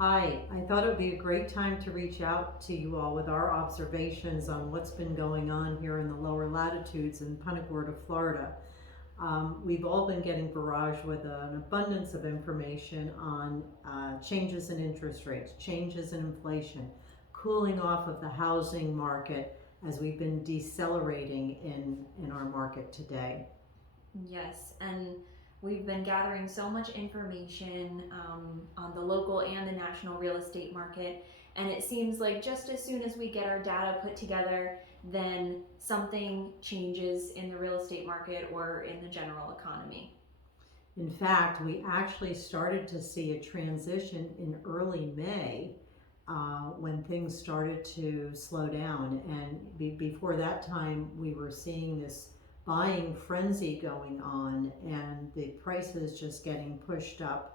Hi, I thought it would be a great time to reach out to you all with our observations on what's been going on here in the lower latitudes in Punta Gorda, Florida. We've all been getting barraged with an abundance of information on changes in interest rates, changes in inflation, cooling off of the housing market as we've been decelerating in our market today. Yes, and we've been gathering so much information on the local and the national real estate market. And it seems like just as soon as we get our data put together, then something changes in the real estate market or in the general economy. In fact, we actually started to see a transition in early May when things started to slow down. And before that time, we were seeing this buying frenzy going on and the prices just getting pushed up.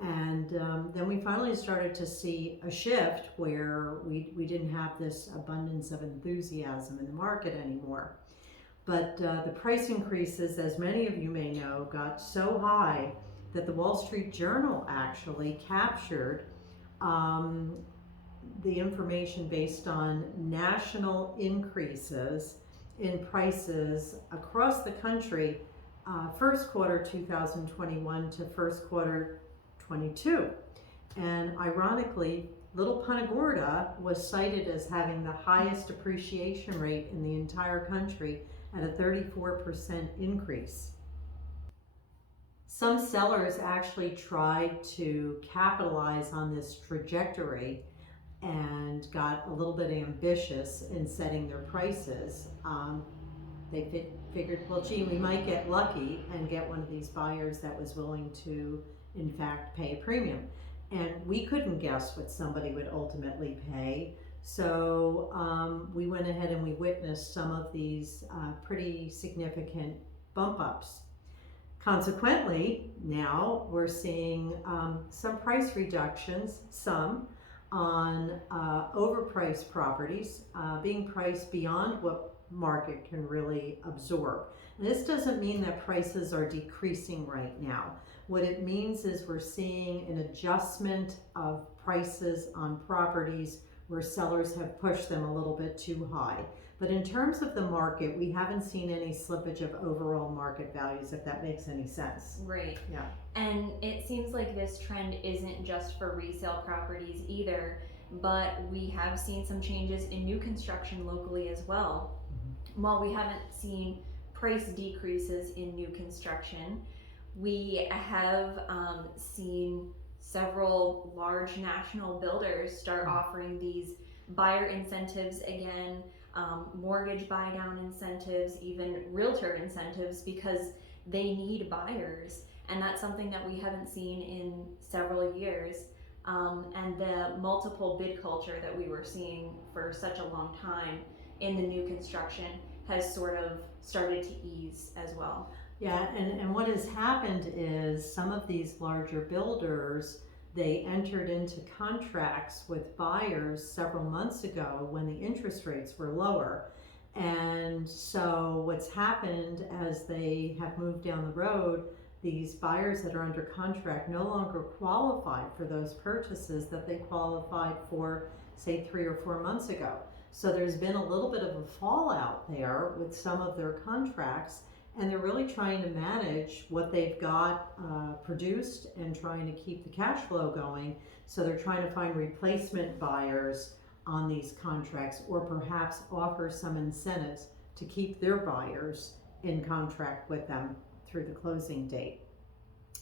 And then we finally started to see a shift where we didn't have this abundance of enthusiasm in the market anymore. But the price increases, as many of you may know, got so high that the Wall Street Journal actually captured the information based on national increases in prices across the country, first quarter 2021 to first quarter 22. And ironically, Little Punta Gorda was cited as having the highest appreciation rate in the entire country at a 34% increase. Some sellers actually tried to capitalize on this trajectory and got a little bit ambitious in setting their prices. They figured, well, gee, we might get lucky and get one of these buyers that was willing to, in fact, pay a premium. And we couldn't guess what somebody would ultimately pay. So we went ahead and we witnessed some of these pretty significant bump ups. Consequently, now we're seeing some price reductions, some on overpriced properties being priced beyond what market can really absorb. And this doesn't mean that prices are decreasing right now. What it means is we're seeing an adjustment of prices on properties where sellers have pushed them a little bit too high. But in terms of the market, we haven't seen any slippage of overall market values, if that makes any sense. Right. Yeah. And it seems like this trend isn't just for resale properties either, but we have seen some changes in new construction locally as well. While we haven't seen price decreases in new construction, we have seen several large national builders start offering these buyer incentives again, mortgage buy down incentives, even realtor incentives, because they need buyers. And that's something that we haven't seen in several years. And the multiple bid culture that we were seeing for such a long time in the new construction has sort of started to ease as well. Yeah, and what has happened is some of these larger builders, they entered into contracts with buyers several months ago when the interest rates were lower. And so what's happened as they have moved down the road, these buyers that are under contract no longer qualify for those purchases that they qualified for, say, 3 or 4 months ago. So there's been a little bit of a fallout there with some of their contracts, and they're really trying to manage what they've got produced and trying to keep the cash flow going. So they're trying to find replacement buyers on these contracts, or perhaps offer some incentives to keep their buyers in contract with them through the closing date.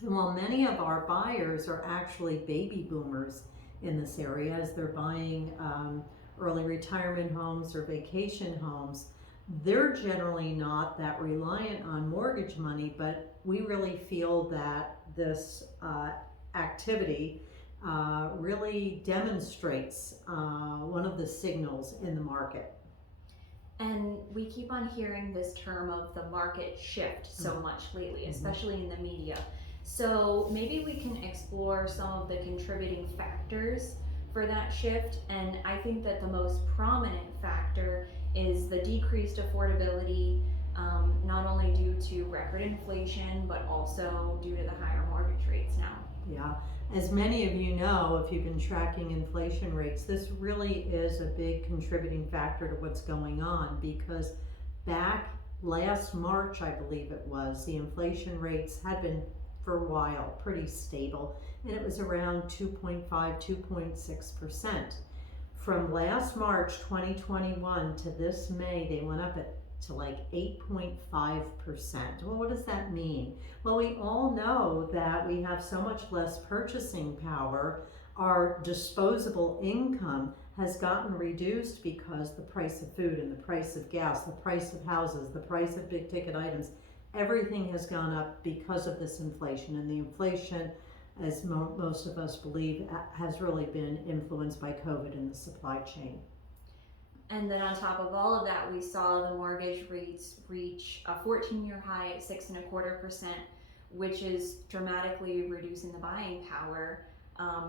And while many of our buyers are actually baby boomers in this area, as they're buying early retirement homes or vacation homes, they're generally not that reliant on mortgage money, but we really feel that this activity really demonstrates one of the signals in the market. And we keep on hearing this term of the market shift so much lately, especially in the media. So maybe we can explore some of the contributing factors for that shift. And I think that the most prominent factor is the decreased affordability, not only due to record inflation, but also due to the higher mortgage rates now. Yeah, as many of you know, if you've been tracking inflation rates, this really is a big contributing factor to what's going on, because back last March, I believe it was, the inflation rates had been for a while pretty stable, and it was around 2.5, 2.6%. From last March 2021 to this May, they went up to like 8.5%. Well, what does that mean? Well, we all know that we have so much less purchasing power. Our disposable income has gotten reduced because the price of food and the price of gas, the price of houses, the price of big ticket items, everything has gone up because of this inflation. And the inflation, as most of us believe, has really been influenced by COVID and the supply chain. And then on top of all of that, we saw the mortgage rates reach a 14-year high at 6.25%, which is dramatically reducing the buying power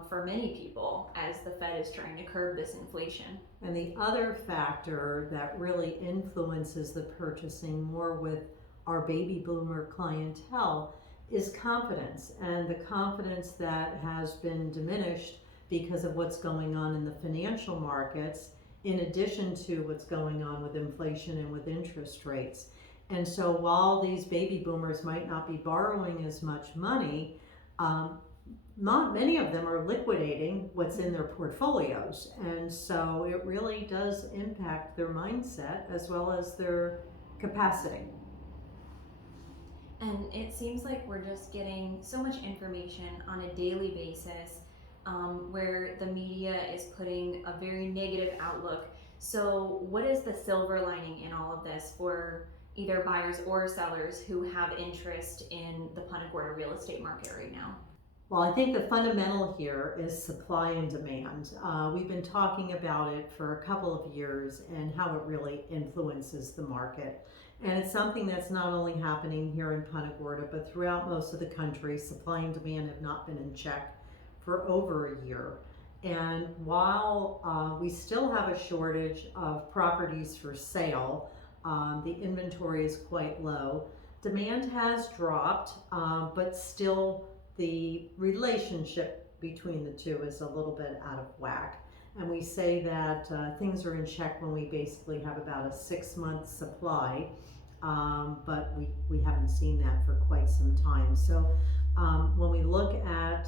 for many people as the Fed is trying to curb this inflation. And the other factor that really influences the purchasing more with our baby boomer clientele is confidence, and the confidence that has been diminished because of what's going on in the financial markets, in addition to what's going on with inflation and with interest rates. And so while these baby boomers might not be borrowing as much money, not many of them are liquidating what's in their portfolios. And so it really does impact their mindset as well as their capacity. And it seems like we're just getting so much information on a daily basis, where the media is putting a very negative outlook. So what is the silver lining in all of this for either buyers or sellers who have interest in the Punta Gorda real estate market right now? Well, I think the fundamental here is supply and demand. We've been talking about it for a couple of years and how it really influences the market. And it's something that's not only happening here in Punta Gorda, but throughout most of the country. Supply and demand have not been in check for over a year. And while we still have a shortage of properties for sale, the inventory is quite low. Demand has dropped, but still the relationship between the two is a little bit out of whack. And we say that things are in check when we basically have about a 6-month supply, but we haven't seen that for quite some time. So when we look at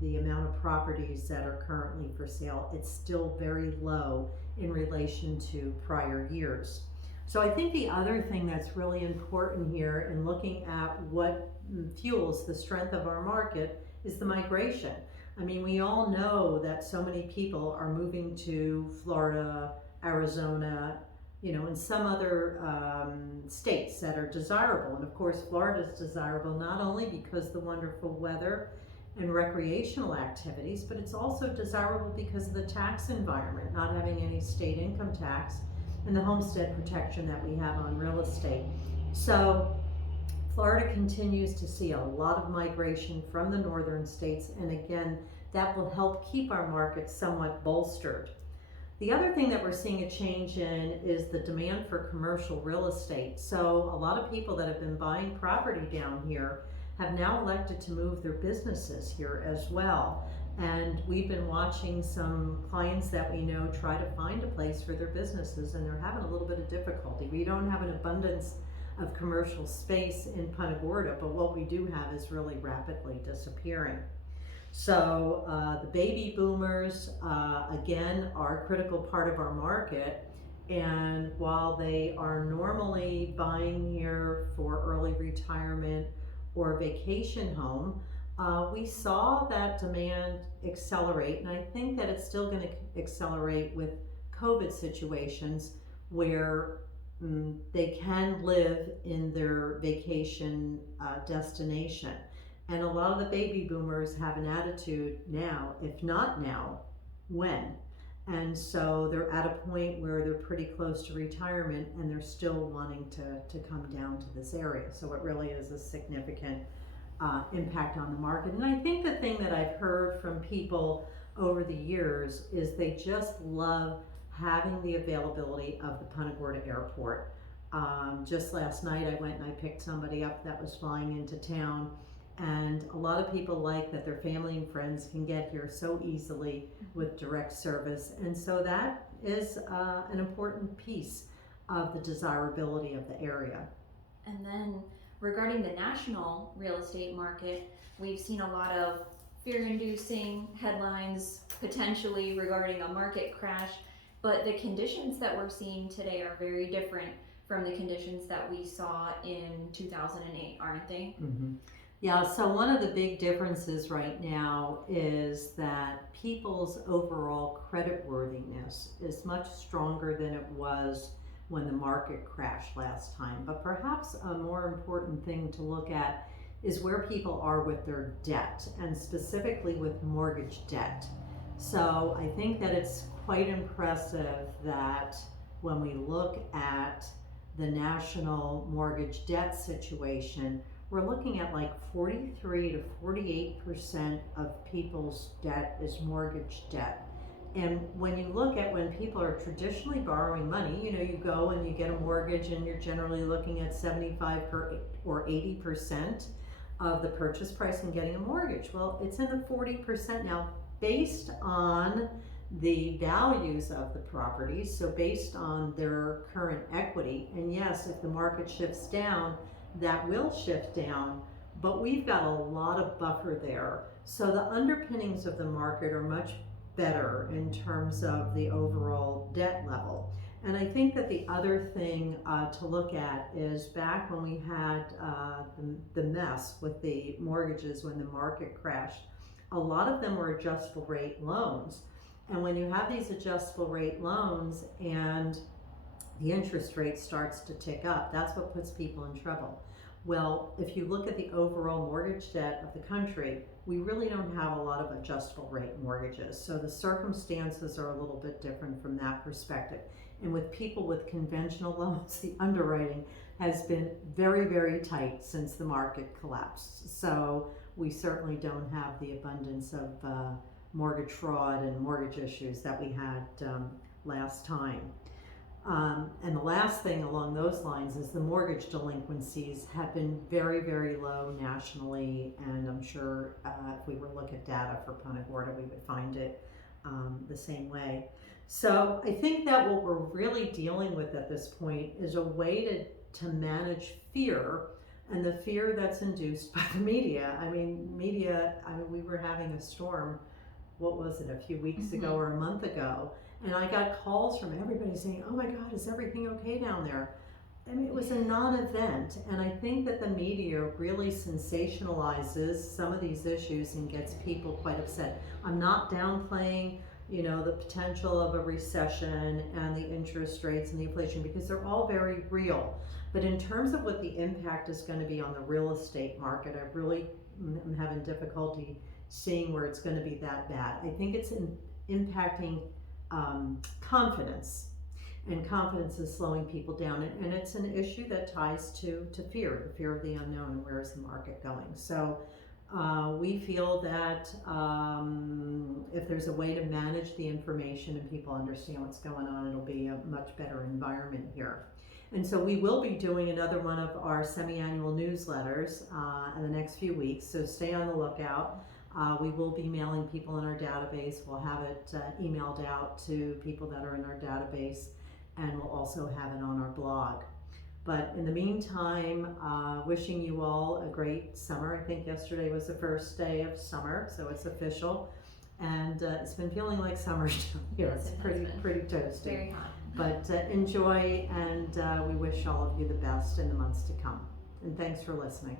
the amount of properties that are currently for sale, it's still very low in relation to prior years. So I think the other thing that's really important here in looking at what fuels the strength of our market is the migration. I mean, we all know that so many people are moving to Florida, Arizona, and some other states that are desirable. And of course, Florida is desirable not only because of the wonderful weather and recreational activities, but it's also desirable because of the tax environment, not having any state income tax and the homestead protection that we have on real estate. So Florida continues to see a lot of migration from the northern states, and again, that will help keep our market somewhat bolstered. The other thing that we're seeing a change in is the demand for commercial real estate. So a lot of people that have been buying property down here have now elected to move their businesses here as well. And we've been watching some clients that we know try to find a place for their businesses, and they're having a little bit of difficulty. We don't have an abundance of commercial space in Punta Gorda, but what we do have is really rapidly disappearing. So the baby boomers, again, are a critical part of our market. And while they are normally buying here for early retirement or vacation home, we saw that demand accelerate. And I think that it's still going to accelerate with COVID situations where they can live in their vacation destination. And a lot of the baby boomers have an attitude now, if not now, when? And so they're at a point where they're pretty close to retirement and they're still wanting to come down to this area. So it really is a significant impact on the market. And I think the thing that I've heard from people over the years is they just love having the availability of the Punta Gorda Airport. Just last night I went and I picked somebody up that was flying into town, And a lot of people like that their family and friends can get here so easily with direct service. And so that is an important piece of the desirability of the area. And then regarding the national real estate market, we've seen a lot of fear-inducing headlines potentially regarding a market crash, but the conditions that we're seeing today are very different from the conditions that we saw in 2008, aren't they? Mm-hmm. Yeah, so one of the big differences right now is that people's overall creditworthiness is much stronger than it was when the market crashed last time. But perhaps a more important thing to look at is where people are with their debt, and specifically with mortgage debt. So I think that it's quite impressive that when we look at the national mortgage debt situation, we're looking at like 43 to 48% of people's debt is mortgage debt. And when you look at when people are traditionally borrowing money, you know, you go and you get a mortgage and you're generally looking at 75 or 80% of the purchase price and getting a mortgage. Well, it's in the 40% now based on the values of the properties, so based on their current equity. And yes, if the market shifts down, that will shift down, but we've got a lot of buffer there. So the underpinnings of the market are much better in terms of the overall debt level. And I think that the other thing to look at is back when we had the mess with the mortgages when the market crashed, a lot of them were adjustable rate loans. And when you have these adjustable rate loans and the interest rate starts to tick up, that's what puts people in trouble. Well, if you look at the overall mortgage debt of the country, we really don't have a lot of adjustable rate mortgages. So the circumstances are a little bit different from that perspective. And with people with conventional loans, the underwriting has been very, very tight since the market collapsed. So we certainly don't have the abundance of mortgage fraud and mortgage issues that we had last time. And the last thing along those lines is the mortgage delinquencies have been very, very low nationally, and I'm sure if we were to look at data for Punta Gorda, we would find it the same way. So I think that what we're really dealing with at this point is a way to manage fear, and the fear that's induced by the media. I mean, we were having a storm, what was it, a few weeks ago or a month ago, and I got calls from everybody saying, oh my God, is everything okay down there? I mean, it was a non-event, and I think that the media really sensationalizes some of these issues and gets people quite upset. I'm not downplaying, you know, the potential of a recession and the interest rates and the inflation, because they're all very real. But in terms of what the impact is going to be on the real estate market, I really am having difficulty seeing where it's going to be that bad. I think it's impacting confidence, and confidence is slowing people down, and it's an issue that ties to fear, the fear of the unknown, and where is the market going. So we feel that if there's a way to manage the information and people understand what's going on, it'll be a much better environment here. And so we will be doing another one of our semi-annual newsletters in the next few weeks, so stay on the lookout. We will be mailing people in our database. We'll have it emailed out to people that are in our database, and we'll also have it on our blog. But in the meantime, wishing you all a great summer. I think yesterday was the first day of summer, so it's official. And it's been feeling like summer down here. Yes, It's pretty toasty. Very hot. But enjoy, and we wish all of you the best in the months to come. And thanks for listening.